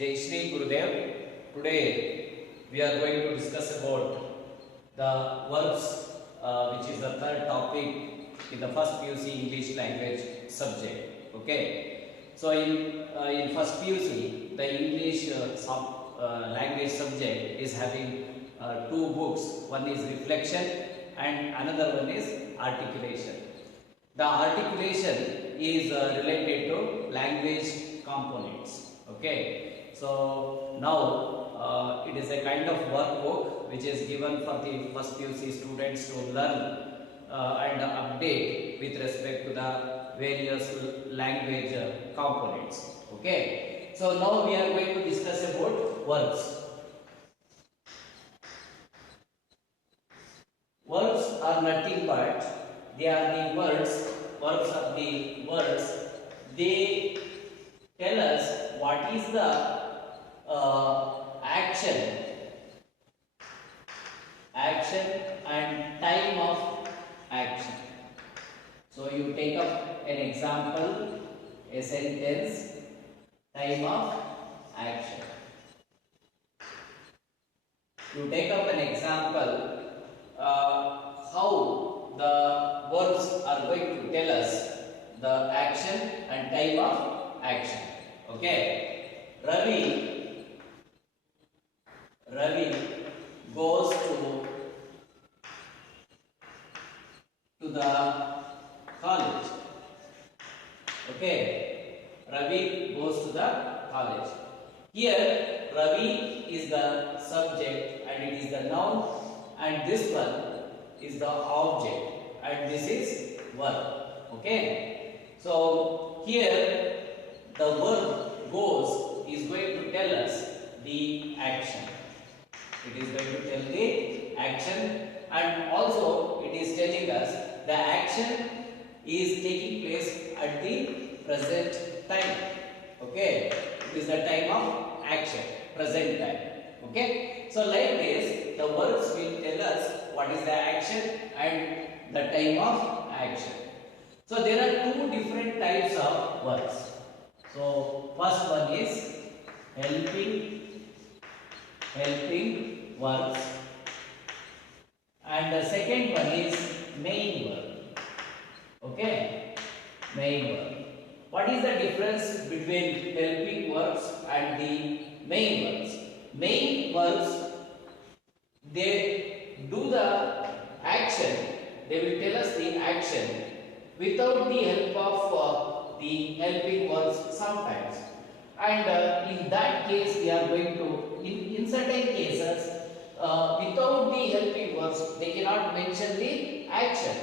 Jai Shri Gurudev. Today we are going to discuss about the verbs, which is the third topic in the first PUC English language subject. Okay. So in first PUC, the English language subject is having two books. One is reflection and another one is articulation. The articulation is related to language components. Okay. So now it is a kind of workbook which is given for the first PUC students to learn and update with respect to the various language components. Okay. So now we are going to discuss about verbs. Verbs are nothing but they are the words. Verbs are the words. They tell us what is the action and time of action. So you take up an example, a sentence, time of action. You take up an example, how the verbs are going to tell us the action and time of action. Okay. Ravi goes to the college. Okay. Ravi goes to the college. Here Ravi is the subject and it is the noun, and this one is the object and this is verb. Okay. So here the verb goes is going to tell us the action. It is going to tell the action, and also it is telling us the action is taking place at the present time. Okay. It is the time of action, present time. Okay. So like this, the verbs will tell us what is the action and the time of action. So there are two different types of verbs. So first one is helping verbs, and the second one is main verb. Okay, main verb. What is the difference between helping verbs and the main verbs? Main verbs, they do the action, they will tell us the action without the help of the helping verbs sometimes, and in that case we are going to, in certain cases, without the helping verbs they cannot mention the action.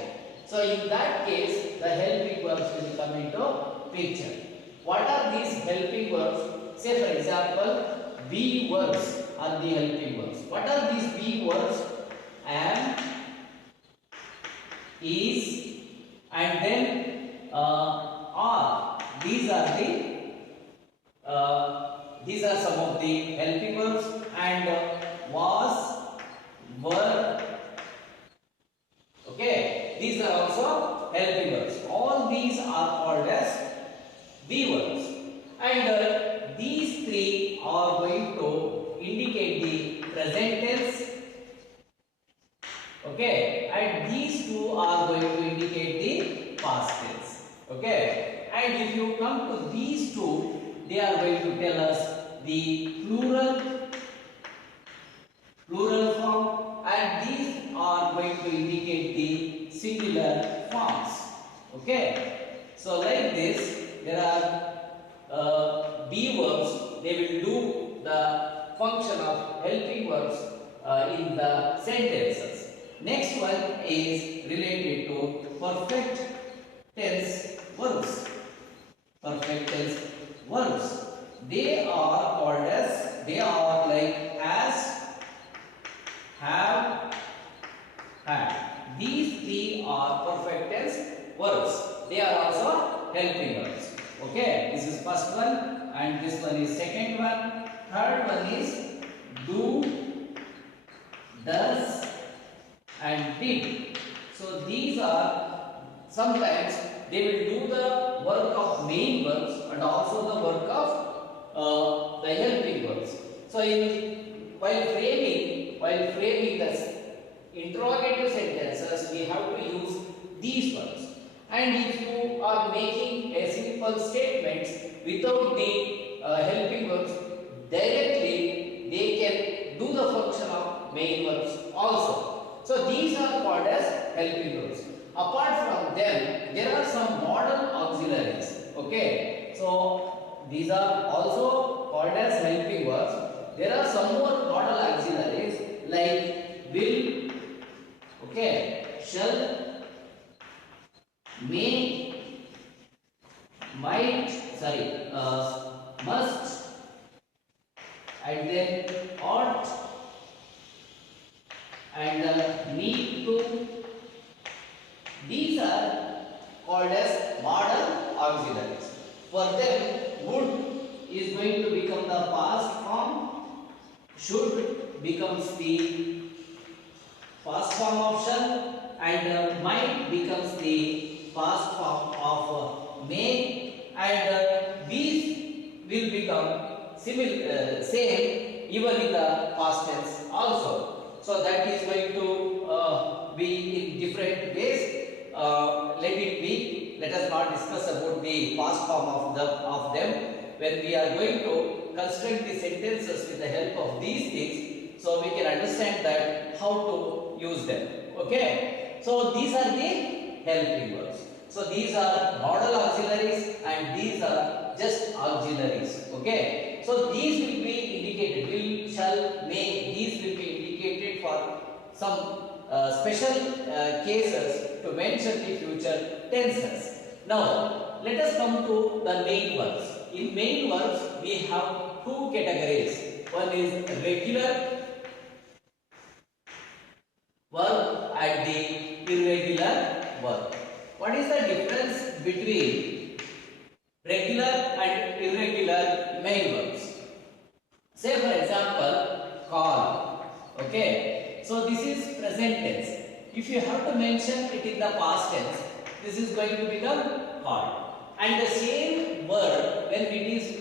So in that case the helping verbs will come into picture. What are these helping verbs? Say for example, be verbs are the helping verbs. What are these be verbs? Am, is, and then are. These are some of the helping verbs, and was, were. Okay, these are also helping verbs. All these are called as be verbs, and these three are going to indicate the present tense. Okay, and these two are going to indicate the past tense. Okay, and if you come to these two, they are going to tell us the plural form, and these are going to indicate the singular forms. Okay, so like this, there are be verbs. They will do the function of helping verbs in the sentences. Next one is related to perfect tense verbs. Perfect tense verbs. They are called as, they are like has, have, had. These three are perfect tense verbs. They are also helping verbs. Okay, this is first one, and this one is second one. Third one is do, does, and did. So these are, sometimes they will do the work of main verbs and also the work of the helping So while framing the interrogative sentences, we have to use these words. And if you are making a simple statement without the helping verbs, directly they can do the function of main verbs also. So these are called as helping verbs. Apart from them, there are some modal auxiliaries. Okay, so these are also called as helping verbs. There are some more modal auxiliaries like will, okay, shall, may, might, must, and then ought, and need to. These are called as modal auxiliaries. For them, would is going to become the past form, should becomes the past form of shall, and might becomes the past form of may, and these will become same even in the past tense also. So that is going to be in different ways. Let it be. Let us not discuss about the past form of them. When we are going to construct the sentences with the help of these things, so we can understand that how to use them. Okay. So these are the helping verbs. So these are modal auxiliaries and these are just auxiliaries. Okay. So these will be indicated. Will, shall, may. These will be indicated for some special cases to mention the future tenses. Now, let us come to the main verbs. In main verbs, we have two categories. One is regular verb and the irregular verb. What is the difference between regular and irregular main verbs? Say for example, call. Okay. So this is present tense. If you have to mention it in the past tense, this is going to become called. And the same word, when it is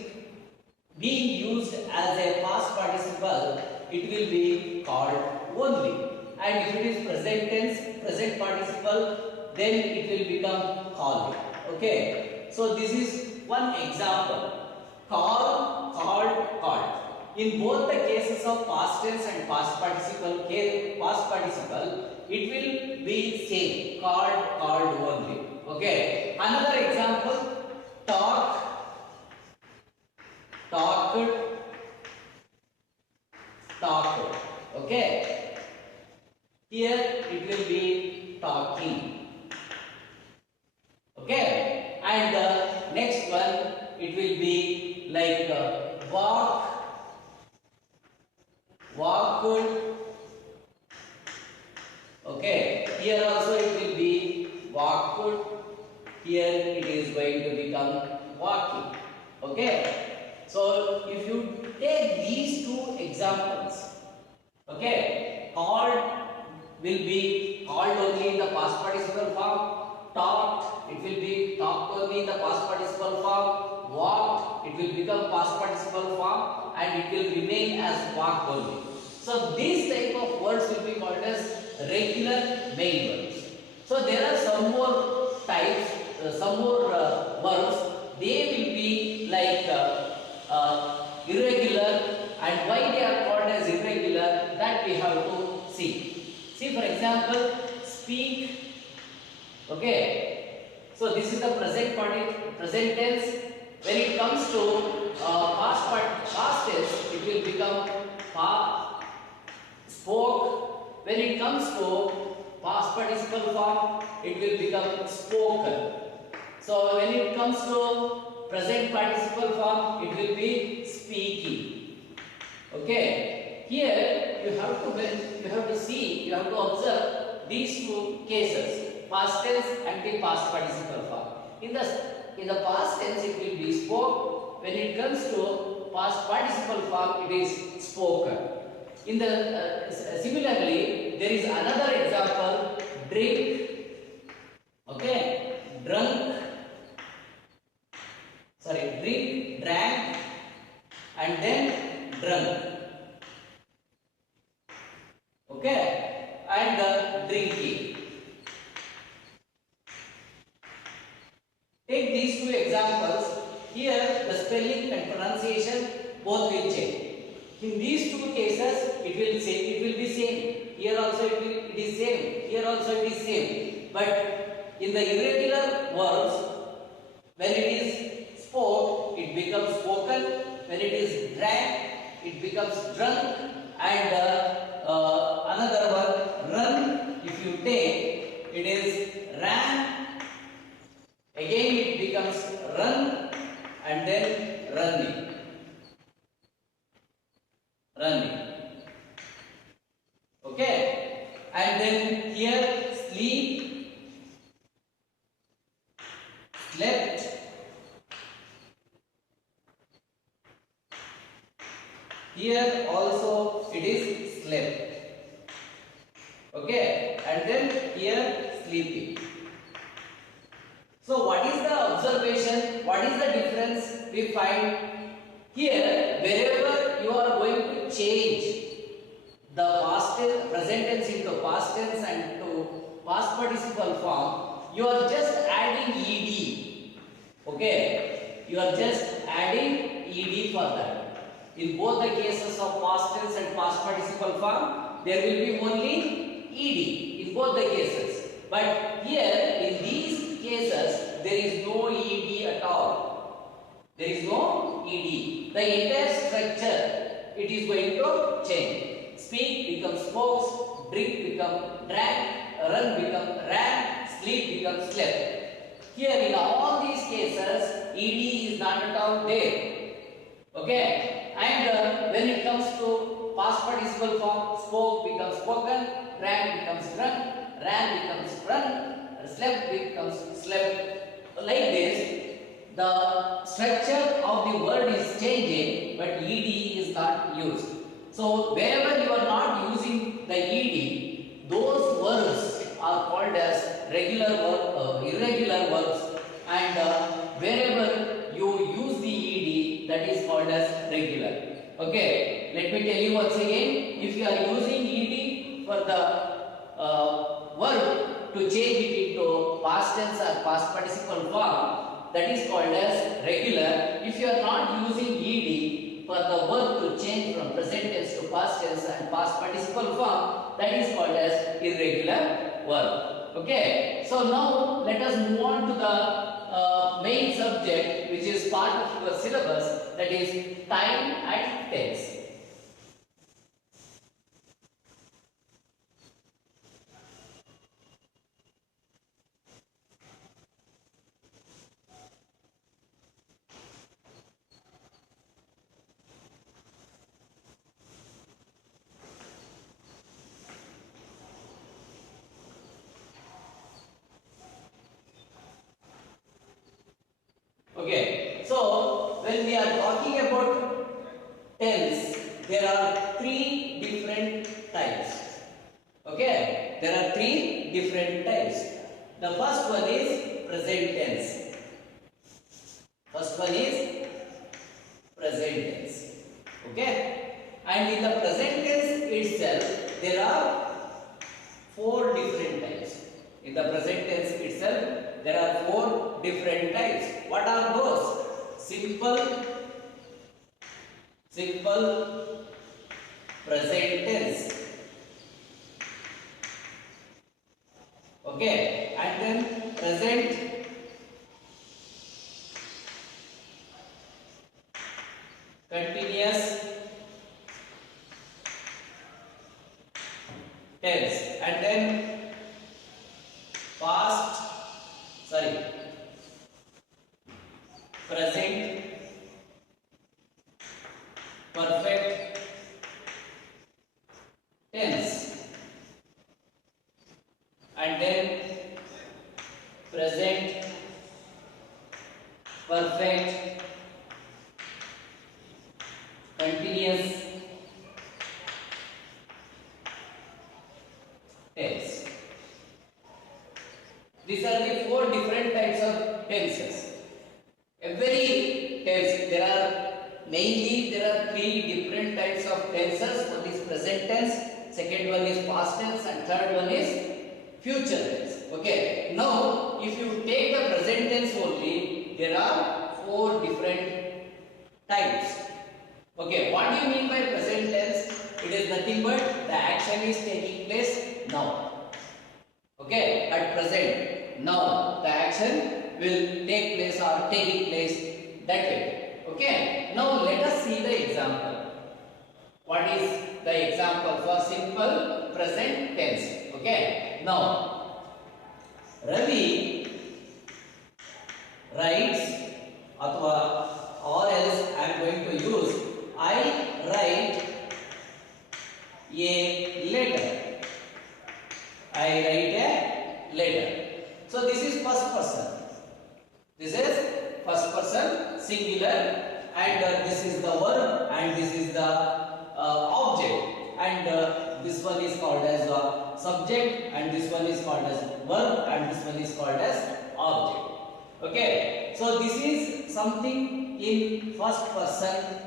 being used as a past participle, it will be called only. And if it is present tense, present participle, then it will become called. Okay. So this is one example. Call, called, called. In both the cases of past tense and past participle, it will be same. Called, called only. Okay. Another example, talk, talked, talked. Okay. Here it will be talking. Okay. And the next one, it will be like walk, walked. Okay. Here also it will be walked. Here it is going to become walking. Okay. So if you take these two examples, okay, called will be called only in the past participle form. Talked, it will be talked only in the past participle form. Walked, it will become past participle form and it will remain as walked only. So these type of words will be called as regular main verbs. So there are some more types, some more verbs. They will be like irregular, and why they are called as irregular, that we have to see. See for example, speak. Okay. So this is the present tense. When it comes to past tense, it will become spoke. When it comes to past participle form, it will become spoken. So when it comes to present participle form, it will be speaking. Okay. Here you have to observe these two cases, past tense and the past participle form. In the past tense, it will be spoke. When it comes to past participle form, it is spoken. In the similarly, there is another example, drink. Okay, drink, drank, and then drunk. Take these two examples. Here the spelling and pronunciation both will change. In these two cases it will be same. Here also it is same. Here also it is same. But in the irregular verbs, when it is spoke, it becomes spoken. When it is drank, it becomes drunk. And another one, run, if you take, it is ran. Again it becomes run and then running. Running. Okay. And then here sleep, slept, here also it is slept. Okay. And then here sleeping. So what is the observation? What is the difference we find? Here, wherever you are going to change the past tense, present tense into past tense and to past participle form, you are just adding ed. Okay? You are just adding ed for that. In both the cases of past tense and past participle form, there will be only ed in both the cases. But here, in these cases, there is no ed at all. There is no ed. The entire structure, it is going to change. Speak becomes spoke, drink becomes drank, run becomes ran, sleep becomes slept. Here in all these cases, ed is not at all there. Okay? And when it comes to past participle form, spoke becomes spoken, drank becomes drunk, ran becomes run, slept becomes slept. Like this, the structure of the word is changing, but ed is not used. So wherever you are not using the ed, those verbs are called as regular verb, irregular verbs, and wherever you use the ed, that is called as regular. Okay, let me tell you once again. If you are using ed for the verb to change it into past tense or past participle form, that is called as regular. If you are not using ed for the verb to change from present tense to past tense and past participle form, that is called as irregular verb. Okay. So now let us move on to the main subject, which is part of your syllabus, that is time and tense. Okay, so when we are talking about tense, there are three different types. Okay, there are three different types. The first one is present tense. First one is present tense. Okay, and in the present tense itself, there are four different types. In the present tense itself, there are four different types. What are those? Simple present tense. Okay, and then present continuous tense, and then present perfect tense, and then present perfect continuous tense. These are the four different types of tenses. Every tense, there are three different types of tenses. One is present tense, second one is past tense, and third one is future tense. Okay. Now, if you take the present tense only, there are 4 different types. Okay, what do you mean by present tense? It is nothing but the action is taking place now. Okay, at present, now the action will take place or taking place that way. Okay, now let us see the example. What is the example for simple present tense? Okay, now Ravi writes, or else I am going to use I write a letter. I write a letter. So this is first person. This is first person singular, and this is the verb, and this is the object, and this one is called as subject, and this one is called as verb, and this one is called as object. Okay, so this is something in first person.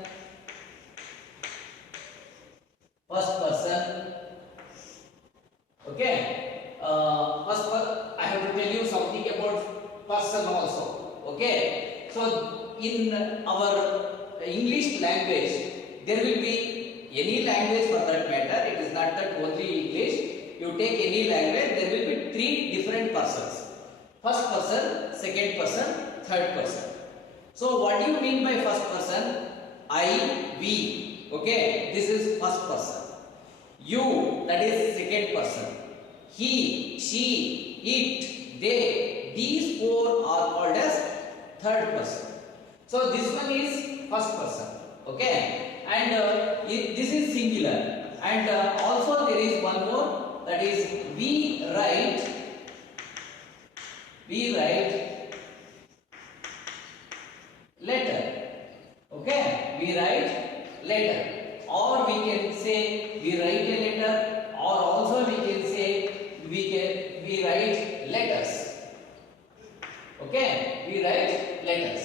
Okay, I have to tell you something about person also. Okay, so in our English language, there will be any language for that matter. It is not that only English. You take any language, there will be 3 different persons. First person, second person, third person. So what do you mean by first person? I, we. Okay, this is first person. You, that is second person. He, she, it, they. These 4 are called as third person. So this one is first person. Okay, and this is singular. And also there is one more, that is we write letter. Okay, we write letter, or we can say we write a letter, or also we can say we write letters. Okay, we write letters.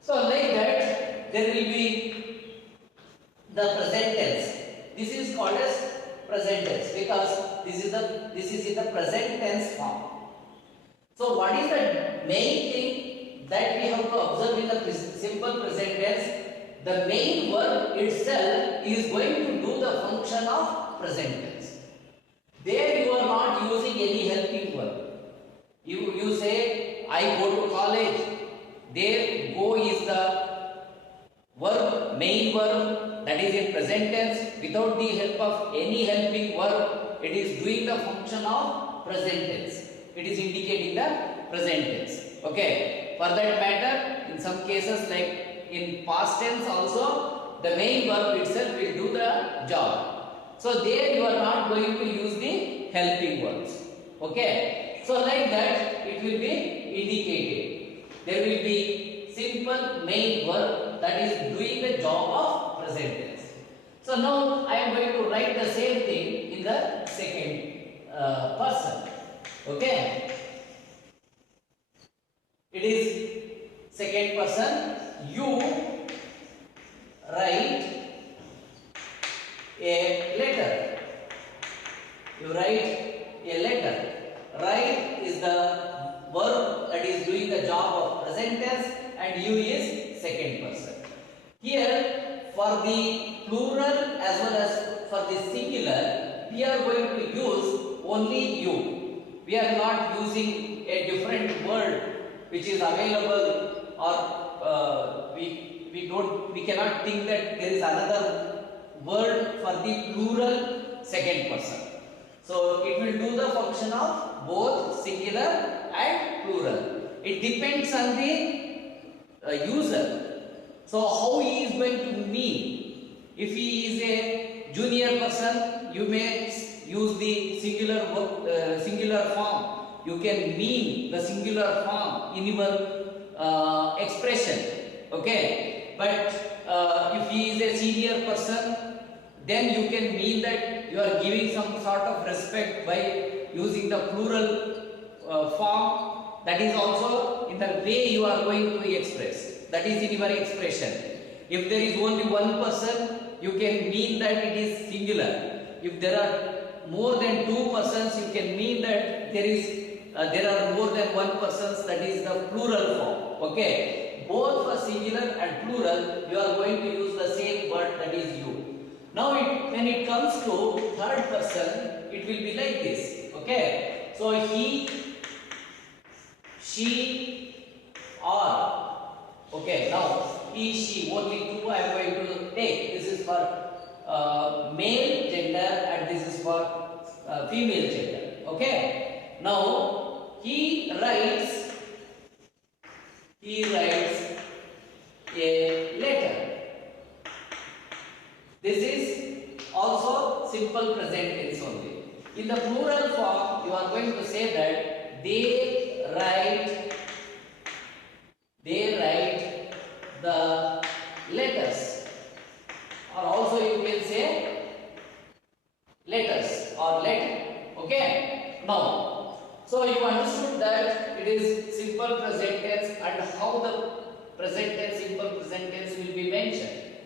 So like that, there will be the present tense. This is called as present tense because this is in the present tense form. So what is the main thing that we have to observe in the simple present tense? The main verb itself is going to do the function of present tense. There you are not using any helping verb. You say I go to college. There go is the verb, main verb, that is in present tense. Without the help of any helping verb, it is doing the function of present tense. It is indicating the present tense. Okay. For that matter, in some cases like in past tense also, the main verb itself will do the job. So there you are not going to use the helping verbs. Okay. So like that, it will be indicated. There will be simple main verb that is doing the job of present tense. So now I am going to write the same thing in the second person. Okay. It is second person. You write a letter. You write a letter. Write is the verb that is doing the job of present tense, and you is second person. Here for the plural as well as for the singular, we are going to use only you. We are not using a different word which is available, or we cannot think that there is another word for the plural second person. So it will do the function of both singular and plural. It depends on the user. So how he is going to mean? If he is a junior person, you may use the singular form. You can mean the singular form in your expression. Okay, but if he is a senior person, then you can mean that you are giving some sort of respect by using the plural form. That is also in the way you are going to express. That is in your expression. If there is only one person, you can mean that it is singular. If there are more than 2 persons, you can mean that there are more than 1 persons, that is the plural form. Okay, both for singular and plural, you are going to use the same word, that is you. Now, when it comes to third person, it will be like this. Okay, so he, she, or. Okay, now he, she, only two I am going to take. This is for male gender and this is for female gender. Okay, now he writes a letter. This is also simple present tense only. In the plural form, you are going to say that they write the letters, or also you can say letters or letter. Okay, now, so you understood that it is simple present tense and how the present tense, simple present tense will be mentioned.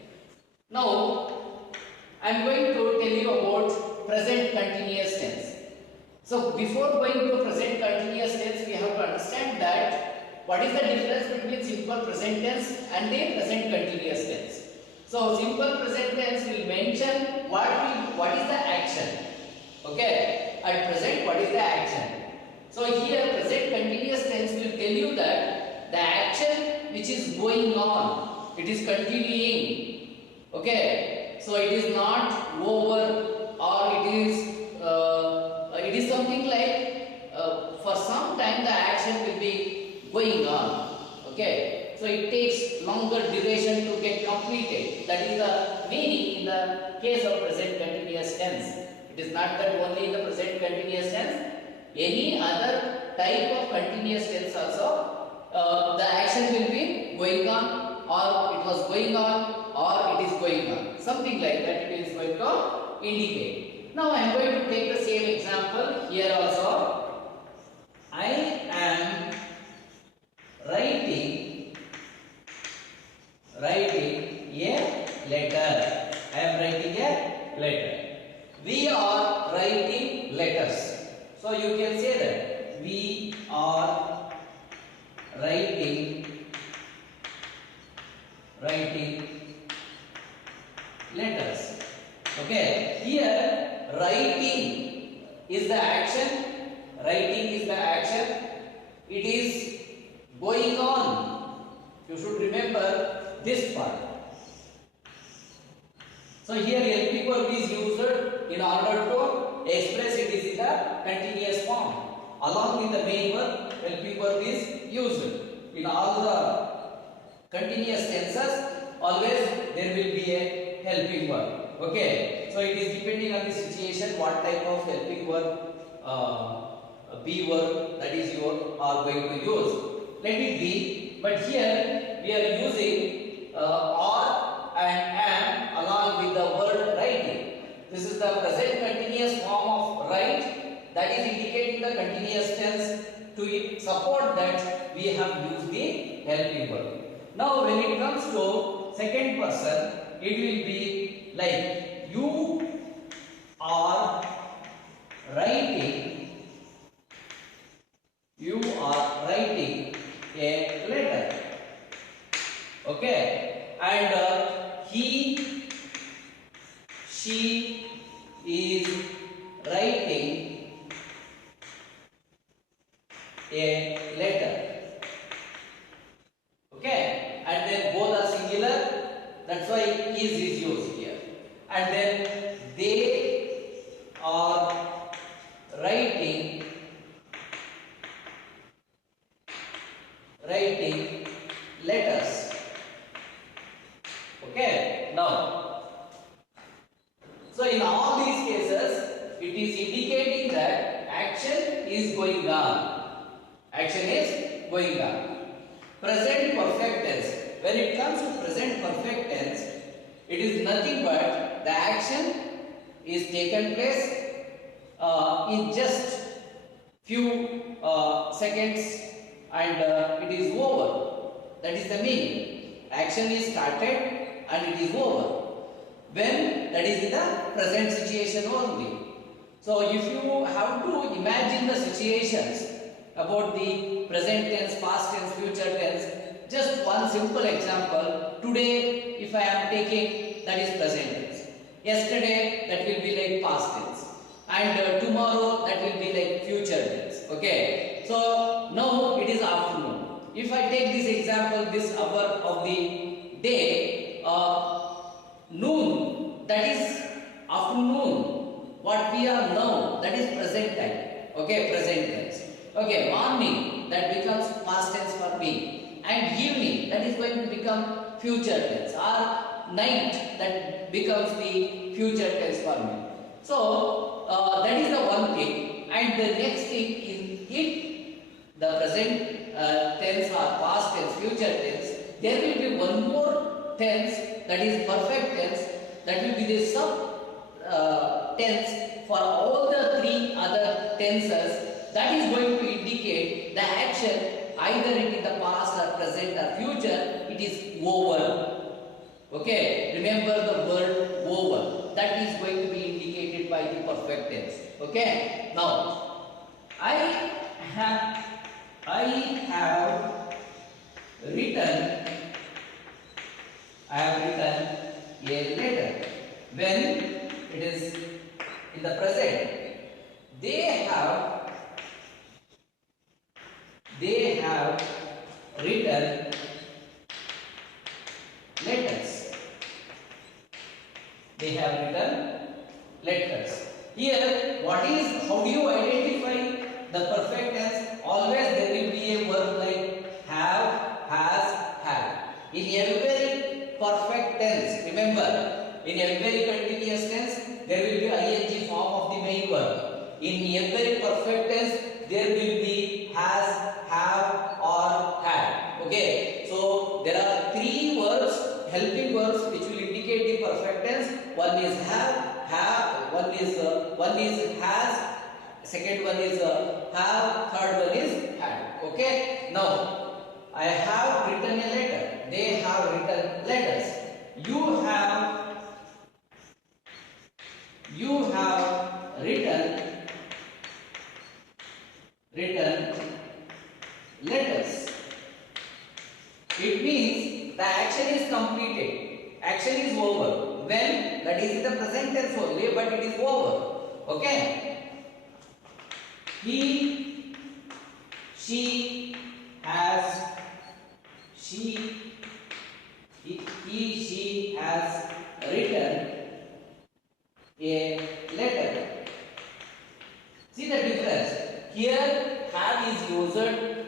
Now, I am going to tell you about present continuous tense. So, before going to present continuous tense, we have to understand that what is the difference between simple present tense and the present continuous tense. So, simple present tense will mention what is the action. Okay, at present what is the action. So, here present continuous tense will tell you that the action which is going on, it is continuing. Okay, so it is not over, or it is something like for some time the action will be going on. Okay, so it takes longer duration to get completed. That is the meaning in the case of present continuous tense. It is not that only in the present continuous tense, any other type of continuous tense also, the action will be going on, or it was going on, or it is going on. Something like that it is going to indicate. Now I am going to take the same example here also. I am writing a letter. I am writing a letter. We are writing letters. So you can say that we are writing letters. Okay, here writing is the action. Writing is the action. It is going on. You should remember this part. So here LP verb is used in order to express it is in the continuous form. Along with the main verb, LP verb is used. In all the continuous tenses, always there will be a helping verb. Okay, so it is depending on the situation what type of helping verb, be verb that is you are going to use. Let it be, but here we are using or and am along with the word writing. This is the present continuous form of write, that is indicating the continuous tense. To support that, we have used the helping verb. Now when it comes to second person, it will be like you are writing a letter. Okay, and he, she is writing a letter. Okay, and then both are singular, that's why is used here. And then they are writing letters. Okay, now, so in all these cases, it is indicating that action is going on. Action is going on. Present perfect tense. When it comes to present perfect tense, it is nothing but the action is taken place in just few seconds and it is over. That is the meaning. Action is started and it is over. When that is in the present situation only. So if you have to imagine the situations about the present tense, past tense, future tense, simple example. Today, if I am taking, that is present tense. Yesterday, that will be like past tense. And tomorrow, that will be like future tense. Okay. So now it is afternoon. If I take this example, this hour of the day, noon, that is afternoon. What we are now, that is present time. Okay, present tense. Okay, morning, that becomes past tense for me. And evening, that is going to become future tense. Or night, that becomes the future tense for me. So, that is the one thing. And the next thing is, if the present tense or past tense, future tense, there will be one more tense, that is perfect tense, that will be the sub tense for all the three other tenses. That is going to indicate the action, either it is the past or present or future, it is over. Okay, remember the word over. That is going to be indicated by the perfect tense. Okay, now I have written a letter. When it is in the present, they have written letters. They have written letters. Here, how do you identify the perfect tense? Always there will be a verb like have, has, have. In every perfect tense, remember, in every continuous tense, there will be ing form of the main verb. In every perfect tense, there will be has, have, or had. Okay, so there are three verbs, helping verbs, which will indicate the perfect tense. One is have, one is has, second one is have, third one is had. Okay, now I have written a letter. They have written letters. You have written letters. It means the action is completed. Action is over. When? That is in the present tense only, but it is over. Okay? He, she has written a letter. See the difference. Here have is used,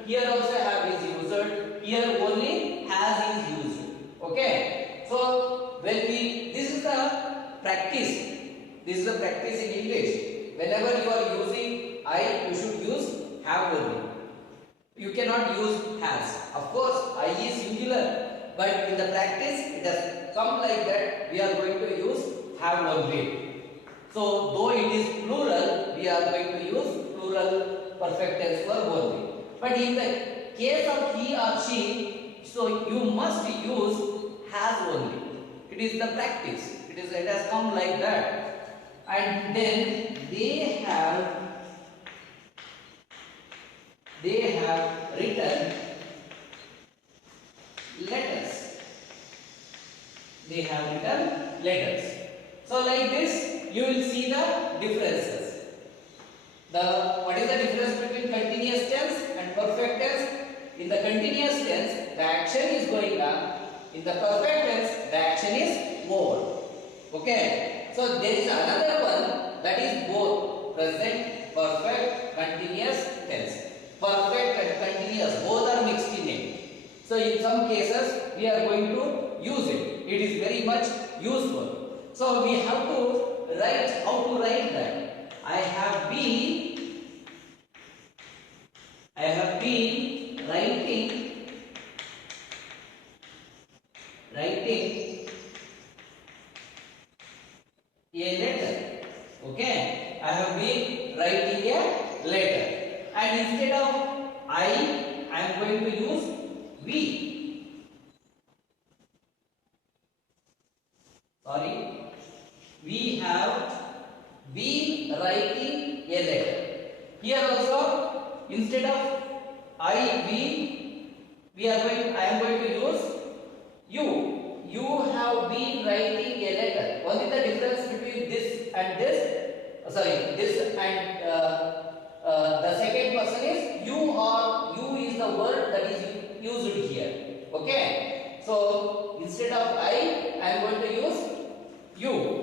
here also have is used, here only has is used. Okay? So when this is the practice. This is the practice in English. Whenever you are using I, you should use have only. You cannot use has. Of course, I is singular, but in the practice it has come like that. We are going to use have only. So though it is plural, we are going to use plural perfect tense verb only. But in the case of he or she, so you must use has only. It is the practice. It has come like that. And then they have written letters. They have written letters. So like this, you will see the differences. What is the difference between continuous tense and perfect tense? In the continuous tense, the action is going on. In the perfect tense, the action is over. Okay? So there is another one, that is both present, perfect, continuous tense. Perfect and continuous, both are mixed in it. So in some cases, we are going to use it. It is very much useful. So we have to write, how to write that? I have been writing a letter. Okay, I have been writing a letter, and instead of I am going to use we. Sorry, we have been writing a letter. Here also, instead of I am going to use You have been writing a letter. Only the difference between this and this, this and the second person is you, or you is the word that is used here. Okay, so instead of I am going to use you.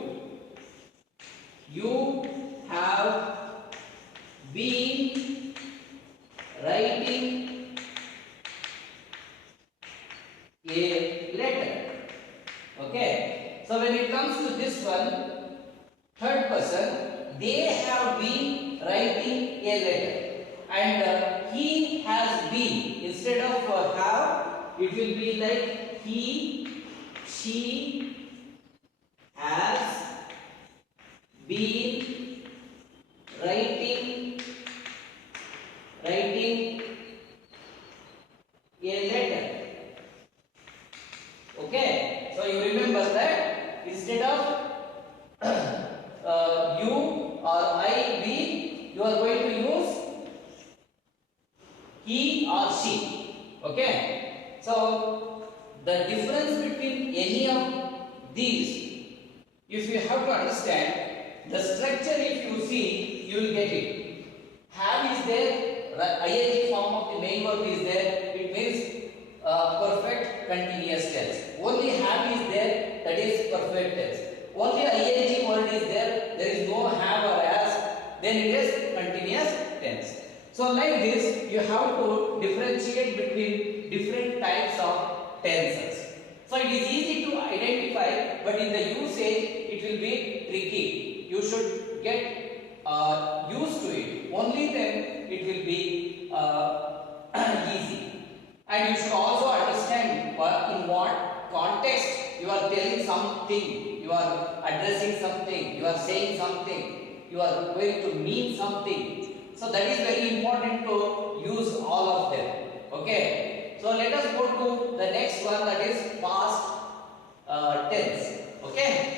You have been writing a letter. Okay, so when it comes to this one, third person, they have been writing a letter, and he has been, instead of have, it will be like he, she has been writing a letter. Okay, so you remember that instead of you or I, we, you are going to use he or she. Okay, so the difference between any of these, if you have to understand the structure, if you see, you will get it. Have is there, ing form of the main verb is there, it means perfect continuous tense. Only have is there, that is perfect tense. Only ing word is there is no have or as, then it is continuous tense. So like this, you have to differentiate between different types of tenses. So it is easy to identify, but in the usage it will be tricky. You should get used to it. Only then it will be easy. And you should also understand in what context you are telling something, you are addressing something, you are saying something, you are going to mean something. So that is very important to use all of them. Okay, so let us go to the next one, that is past tense. Okay,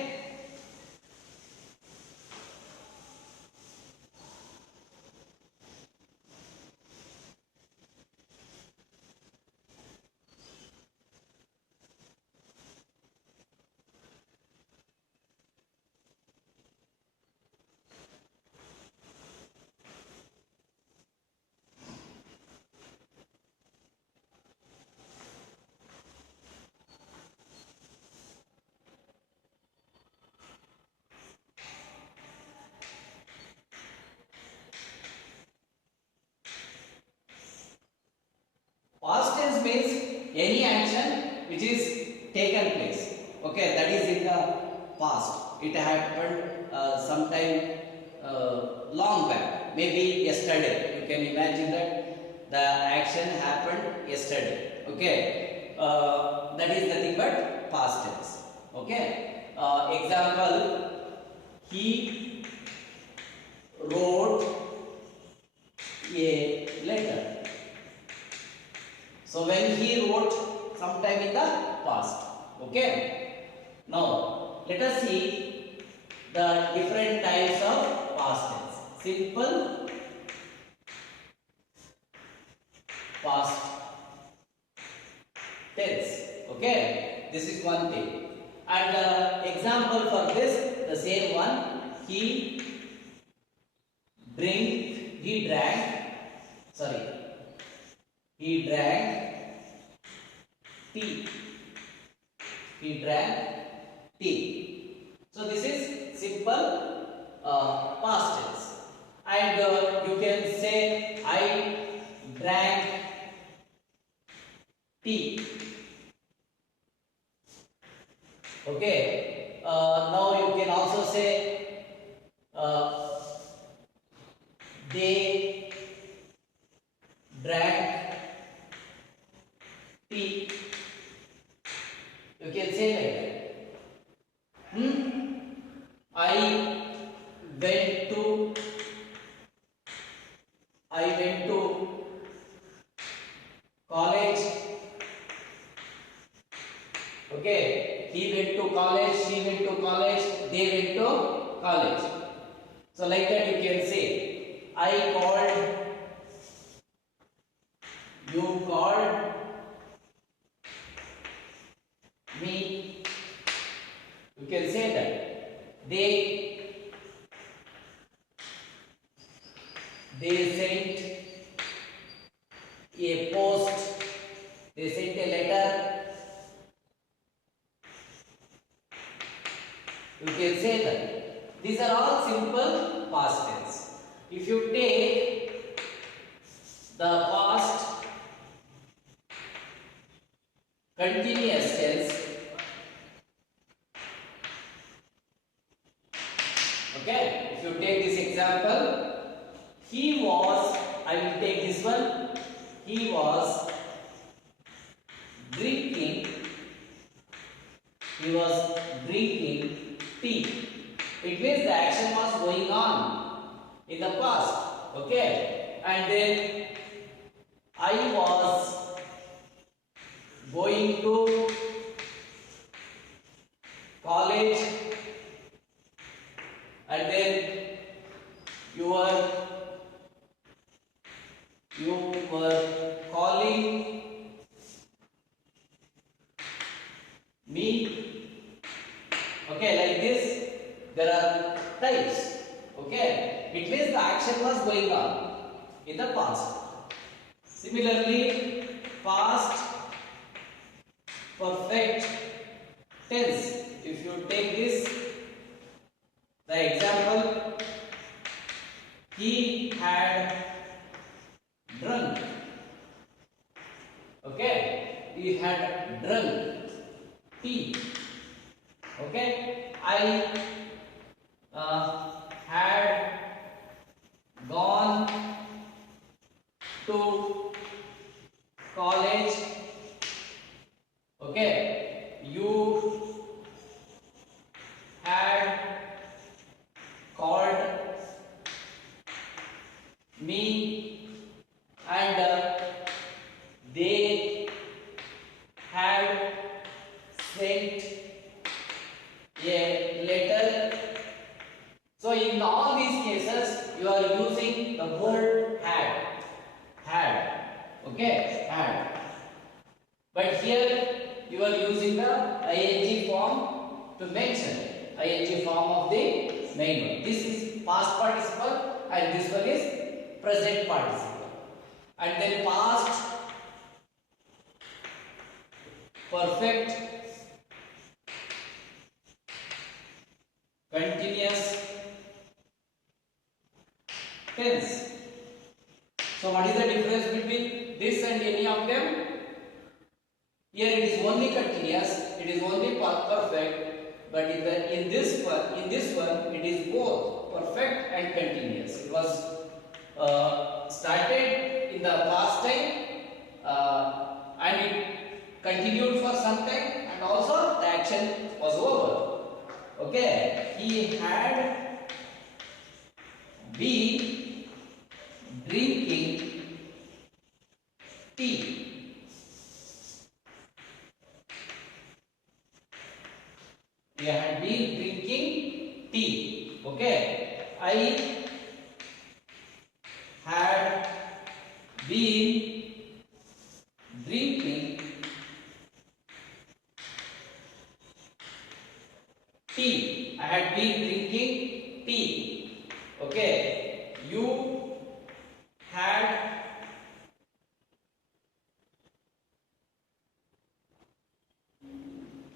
past tense means any action which is taken place. Okay, that is in the past. It happened sometime long back, maybe yesterday. You can imagine that the action happened yesterday. Okay, that is nothing but past tense. Okay, example, he wrote a letter. So when he wrote sometime in the past. Okay, now let us see the different types of past tense. Simple past tense. Okay, this is one thing. And example for this, the same one, he drank tea. He drank tea. So this is simple past tense. And you can say I drank tea. Okay. Now you can also say they drank tea. You can say like that. I went to college. Okay, he went to college, she went to college, they went to college. So like that you can say I called, you called, You can say that. These are all simple past tense. If you take the past continuous tense, okay, if you take this example, he was, I will take this one, he was drinking, he was drinking tea. It means the action was going on in the past, okay, and then I was going to college, and then you were calling me, okay, like this. There are types, okay. It means the action was going on in the past. Similarly, past perfect tense, if you take this, the example, he had drunk, okay, he had drunk tea, okay. I had gone to college, okay. You had called me, and they had sent a letter. So in all these cases you are using the word had, okay, had. But here you are using the ing form to mention ing form of the main verb. This is past participle and this one is present participle. And then past perfect continuous tense. So what is the difference between this and any of them? Here it is only continuous, it is only perfect, but in this one it is both perfect and continuous. It was started in the past time and it continued for some time, and also the action was over. Okay, he had been drinking tea. He had been drinking tea. Okay, I had been drinking tea. I had been drinking tea. Okay, you had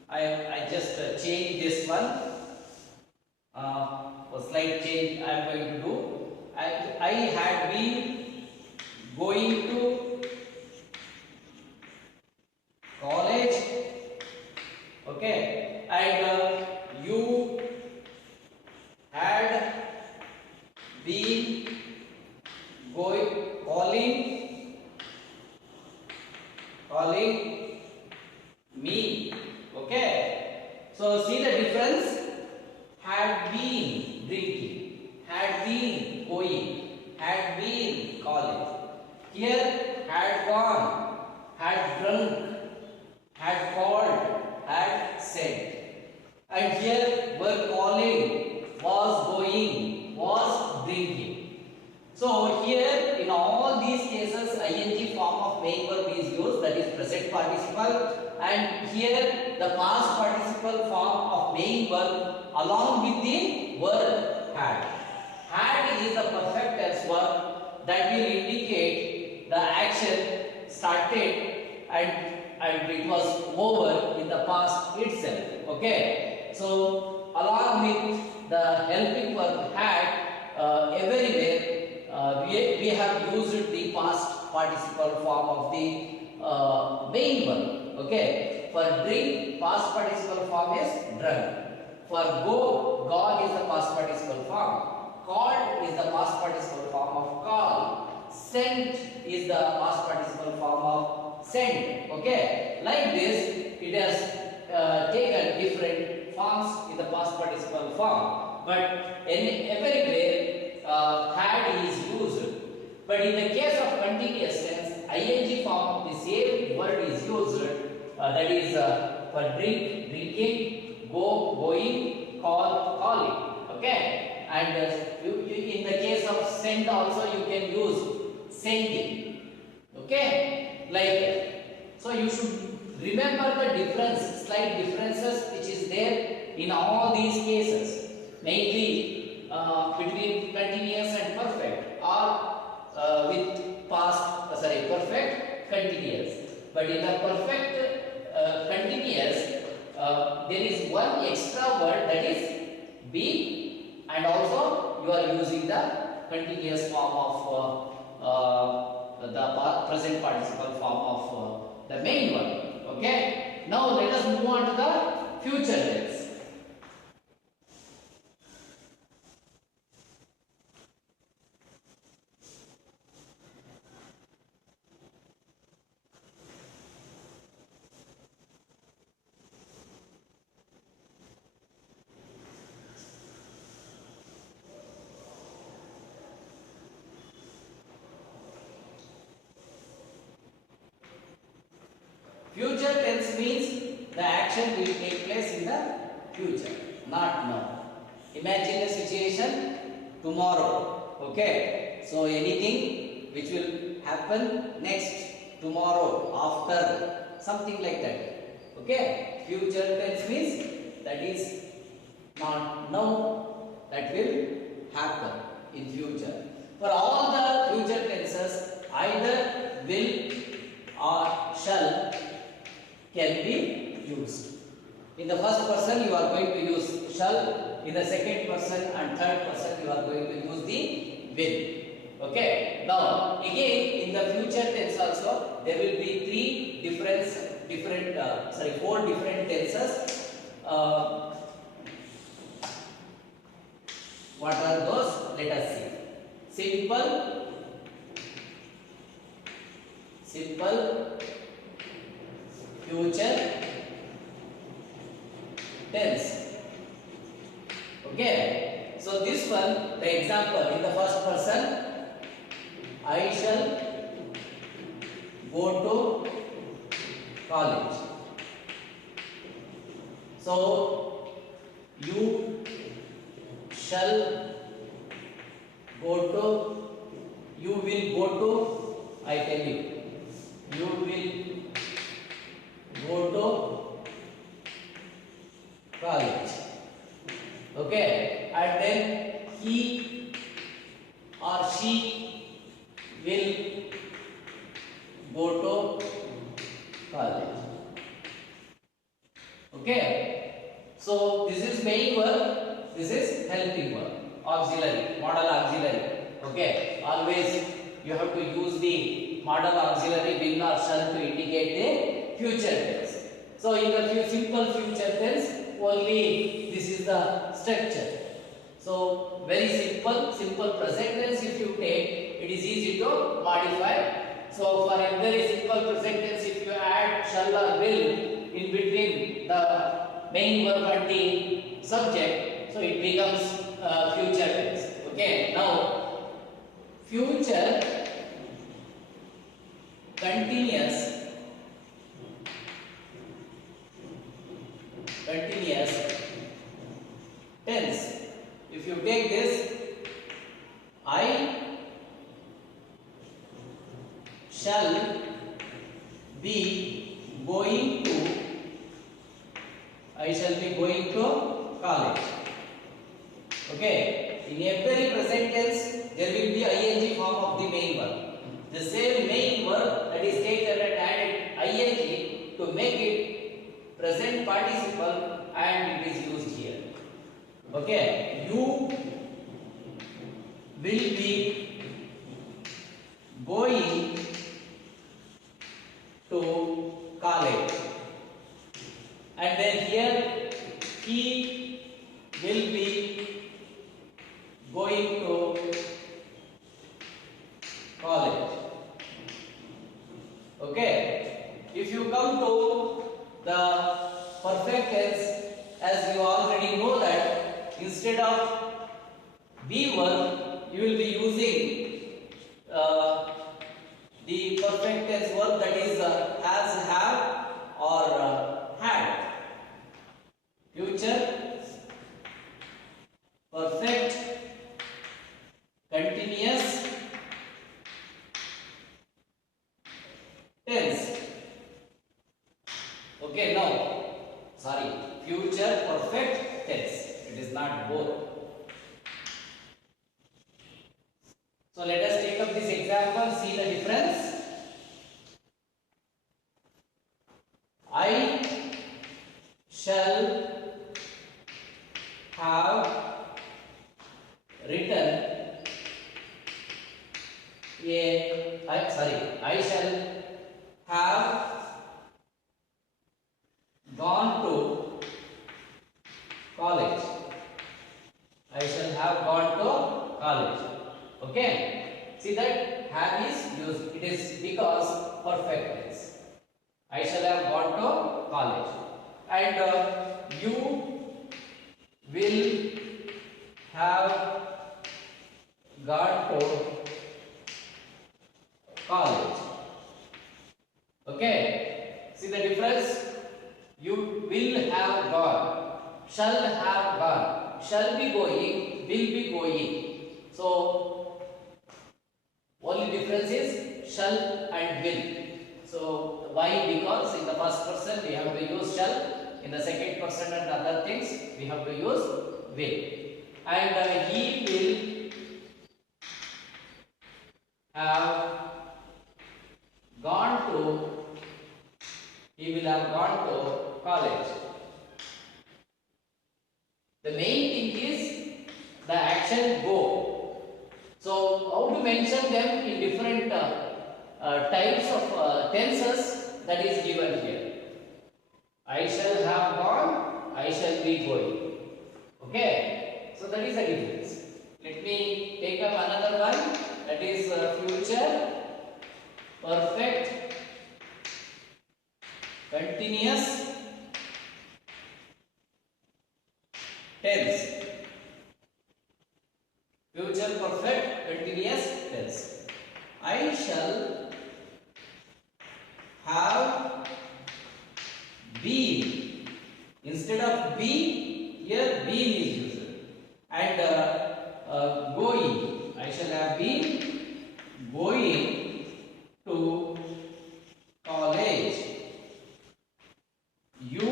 I just changed this one. A slight change I am going to do. I had been going to college, okay, and you had been calling me, okay. So see the difference. Had been drinking, had been going, had been calling. Here had gone, had drunk, had called, had sent. And here were calling, was going, was drinking. So here in all these cases ing form of main verb is used, that is present participle, and here the past participle form of main verb along with the word had. Had is the perfect tense verb that will indicate the action started and it was over in the past itself. Okay. So along with the helping verb had, everywhere we have used the past participle form of the main verb. Okay. For drink, past participle form is drunk. For go, gone is the past participle form. Called is the past participle form of call. Sent is the past participle form of sent. Okay. Like this, it has taken different forms in the past participle form. But everywhere had is used. But in the case of continuous tense, ing form, the same word is used. That is for drink, drinking, go, going, call, calling. Okay. And in the case of send also you can use sending. Okay. Like that. So you should remember the difference, slight differences which is there in all these cases. Mainly between continuous and perfect, or with past, perfect continuous. But in the perfect continuous, there is one extra word, that is be, and also you are using the continuous form of the present participle form of the main one. Okay. Now let us move on to the future tense. Future tense means the action will take place in the future, not now. Imagine a situation tomorrow. Okay. So anything which will happen next, tomorrow, after, something like that. Okay. Future tense means that is not now, that will happen in future. For all the future tenses, either will or shall can be used. In the first person you are going to use shall, in the second person and third person you are going to use the will. Okay. Now again in the future tense also there will be four different tenses. What are those? Let us see. Simple future tense. Okay. So this one, the example in the first person, I shall go to college. So you shall go to, you will go to, I tell you will go to college. Okay. And then he or she will go to college. Okay. So this is main verb, this is helping verb, auxiliary, modal auxiliary. Okay. Always you have to use the modal auxiliary will or shall to indicate the future tense. So in the simple future tense, only this is the structure. So very simple present tense if you take, it is easy to modify. So for a very simple present tense, if you add shall or will in between the main verb and the subject, so it becomes future tense. Okay. Now future continuous tense. If you take this, I shall be going to college. Okay. In every present tense, there will be ing form of the main verb. The same main verb that is taken and added ing to make it present participle, and it is used here. Okay, you will be going to college, and then here he will be going to college. Okay, if you come to the perfect tense, as you already know that instead of be verb you will be using the perfect tense verb, that is has, have, or had. Future perfect continuous tense. Okay, now sorry, future perfect tense, it is not both. So let us take up this example, see the difference. I shall have written I shall have gone to college. I shall have gone to college. Okay, see that have is used, it is because perfect tense. I shall have gone to college, and you will have gone to college. Okay, see the difference. You will have gone, shall have gone, shall be going, will be going. So only difference is shall and will. So why? Because in the first person we have to use shall, in the second person and other things we have to use will. And he will have gone to, he will have gone to college. The main thing is the action go. So how to mention them in different types of tenses, that is given here. I shall have gone, I shall be going. Okay, so that is the difference. Let me take up another one, that is future perfect continuous tense. Future perfect continuous tense. I shall have been. Instead of be, here been is used. And going. I shall have been going to college. You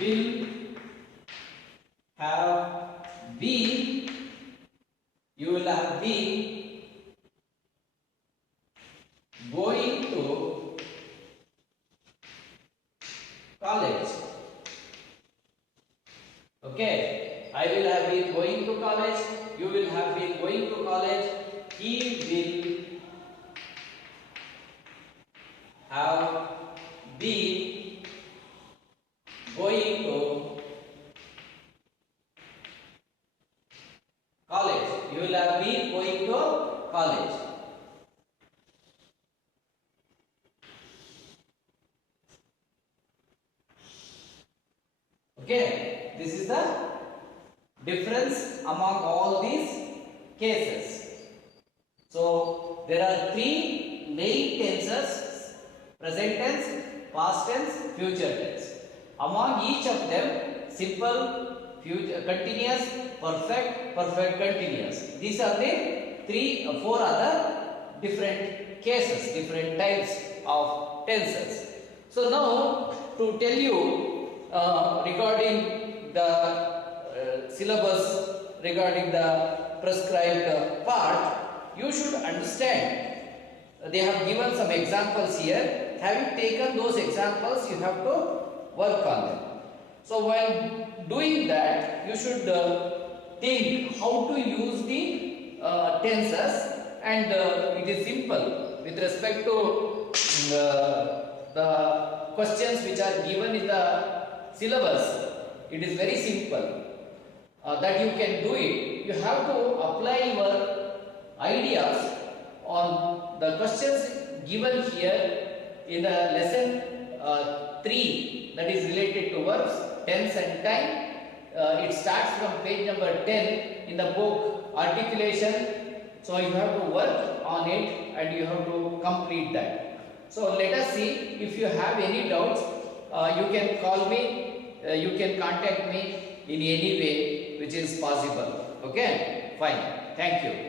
will have been, you will have been going to college. Okay, I will have been going to college, you will have been going to college, he will have been going to college. You will have been going to college. Okay, this is the difference among all these cases. So there are three main tenses: present tense, past tense, future tense. Among each of them, simple, future, continuous, perfect, perfect continuous. These are the four other different cases, different types of tenses. So now to tell you regarding the syllabus, regarding the prescribed part, you should understand. They have given some examples here. Having taken those examples, you have to work on them. So while doing that, you should think how to use the tenses, and it is simple with respect to the questions which are given in the syllabus. It is very simple that you can do it. You have to apply your ideas on the questions given here in the lesson 3, that is related to verbs, tense and time. It starts from page number 10 in the book articulation. So you have to work on it and you have to complete that. So let us see. If you have any doubts, you can call me, you can contact me in any way which is possible. Okay, fine. Thank you.